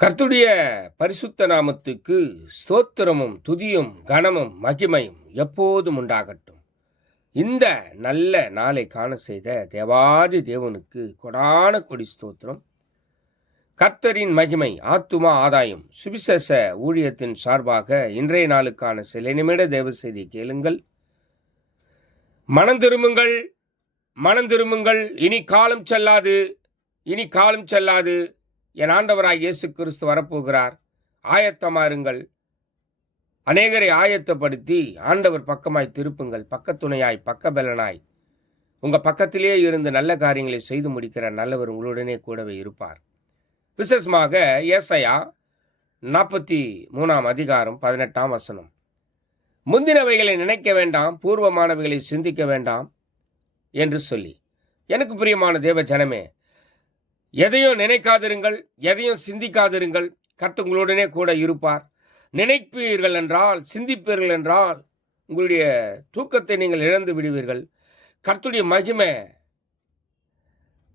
கர்த்துடைய பரிசுத்த நாமத்துக்கு ஸ்தோத்திரமும் துதியும் கனமும் மகிமையும் எப்போதும் உண்டாகட்டும். இந்த நல்ல நாளை காண செய்த தேவாதி தேவனுக்கு கொடான கொடி ஸ்தோத்திரம். கர்த்தரின் மகிமை ஆத்துமா ஆதாயம் சுவிசேஷ ஊழியத்தின் சார்பாக இன்றைய நாளுக்கான சில நிமிட தேவ செய்தி கேளுங்கள். மனம் திரும்புங்கள் மனம் திரும்புங்கள். இனி காலம் செல்லாது இனி காலம் செல்லாது. என் ஆண்டவராய் இயேசு கிறிஸ்து வரப்போகிறார். ஆயத்தமாருங்கள். அநேகரை ஆயத்தப்படுத்தி ஆண்டவர் பக்கமாய் திருப்புங்கள். பக்கத்துணையாய் பக்கபலனாய் உங்கள் பக்கத்திலே இருந்து நல்ல காரியங்களை செய்து முடிக்கிற நல்லவர் உங்களுடனே கூடவே இருப்பார். விசேஷமாக ஏசையா நாற்பத்தி மூணாம் அதிகாரம் பதினெட்டாம் வசனம். முந்தினவைகளை நினைக்க வேண்டாம் பூர்வமானவைகளை சிந்திக்க வேண்டாம் என்று சொல்லி. எனக்கு பிரியமான தேவ ஜனமே எதையும் நினைக்காதிருங்கள் எதையும் சிந்திக்காதிருங்கள் கர்த்தர் உங்களுடனே கூட இருப்பார். நினைப்பீர்கள் என்றால் சிந்திப்பீர்கள் என்றால் உங்களுடைய தூக்கத்தை நீங்கள் இழந்து விடுவீர்கள். கர்த்துடைய மகிமை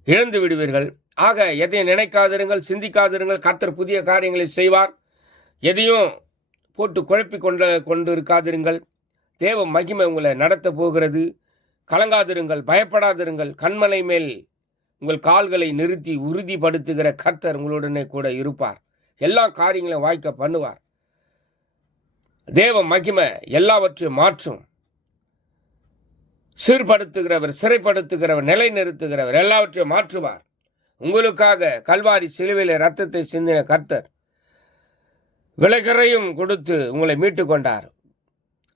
இழந்து விடுவீர்கள். ஆக எதையும் நினைக்காதிருங்கள் சிந்திக்காதிருங்கள் கர்த்தர் புதிய காரியங்களை செய்வார். எதையும் போட்டு குழப்பி கொண்டு கொண்டு இருக்காதிருங்கள் தேவ மகிமை உங்களை நடத்த போகிறது. கலங்காதிருங்கள் பயப்படாதிருங்கள். கண்மலை மேல் உங்கள் கால்களை நிறுத்தி உறுதிப்படுத்துகிற கர்த்தர் உங்களுடனே கூட இருப்பார். எல்லா காரியங்களையும் வாய்க்க பண்ணுவார். தேவ மகிமை எல்லாவற்றையும் மாற்றும். சீர்படுத்துகிறவர் சிறைப்படுத்துகிறவர் நிலைநிறுத்துகிறவர் எல்லாவற்றையும் மாற்றுவார். உங்களுக்காக கல்வாரி சிலுவையில் ரத்தத்தை சிந்தின கர்த்தர் விலகரையும் கொடுத்து உங்களை மீட்டு கொண்டார்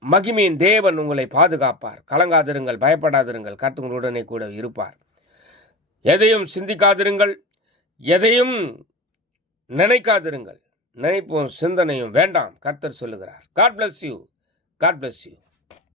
மகிமையின் தேவன் உங்களை பாதுகாப்பார். கலங்காதிருங்கள் பயப்படாதிருங்கள். கர்த்தங்களுடனே கூட இருப்பார். எதையும் சிந்திக்காதிருங்கள் எதையும் நினைக்காதிருங்கள். நினைப்பும் சிந்தனையும் வேண்டாம் கர்த்தர் சொல்லுகிறார். God bless you God bless you